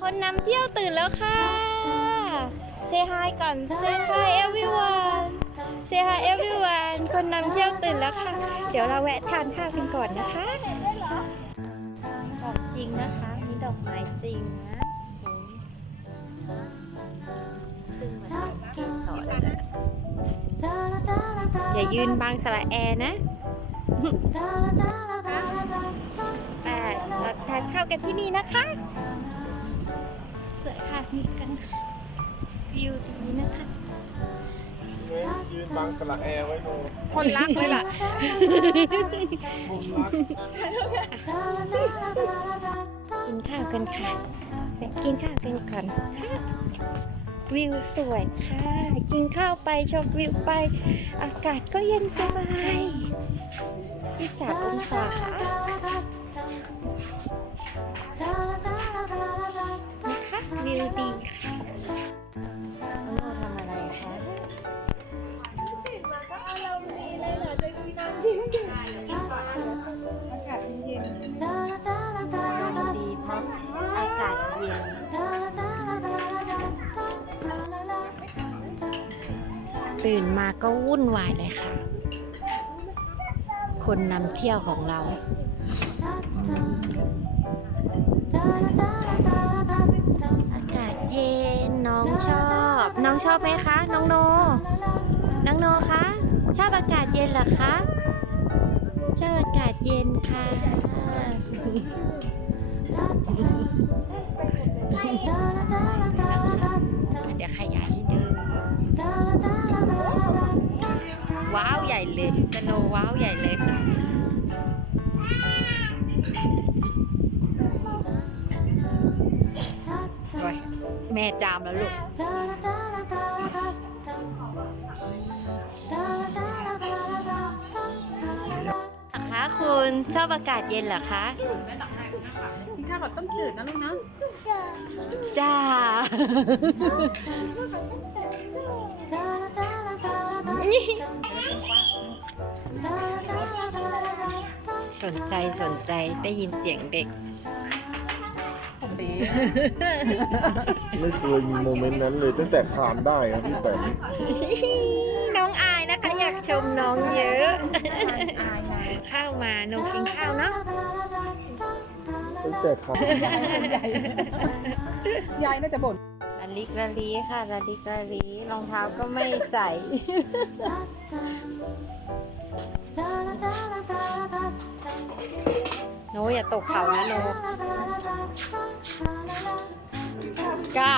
คนนำเที่ยวตื่นแล้วค่ะ Say hi ก่อน Say hi everyone Say hi everyone คนนำเที่ยวตื่นแล้วค่ะ เดี๋ยวเราแวะทานข้าวกันก่อนนะคะของจริงนะคะมีดอกไม้จริงนะโอ้ยเพิ่งมาทำเกสรนะอย่ายืนบังสระแอร์นะไปเราทานข้าวกันที่นี่นะคะ สวยค่ะมีกันวิวดีนะคะยืนบังสระแอร์ไว้โนคนรักเลยล่ะกินข้าวกันค่ะไปกินข้าวกันก่อนค่ะวิวสวยค่ะ กินข้าวไปชมวิวไป อากาศก็เย็นสบาย23องศาค่ะนะคะ วิวดีค่ะน้องโมทำอะไรคะดีเพราะอากาศเย็นตื่นมาก็วุ่นวายเลยค่ะ คนนำเที่ยวของเรา อากาศเย็นน้อง ชอบ น้องชอบไหมคะ น้องโน น้องโนคะ ชอบอากาศเย็นเหรอคะ ชอบอากาศเย็นค่ะ เดี๋ยวขยายให้ดูว้าวใหญ่เลยสโนว์ว้าวใหญ่เลยค่ะ แม่จามแล้วลูกคะคุณชอบอากาศเย็นเหรอคะกินข้าวกับต้มจืดนะลูกนะจ้า สนใจสนใจได้ยินเสียงเด็ก ดีไม่เคยมีโมเมนต์นั้นเลยตั้งแต่คลานได้ครับพี่แปมน้องอายนะคะ อยากชมน้องเยอะอายไงข้าวมาหนูกินข้าวเนาะตั้งแต่คลานยายน่าจะบ่นละลิกละลีค่ะละลิกละลีรองเท้าก็ไม่ใส่โนอย่าตกเขานะโน กล้า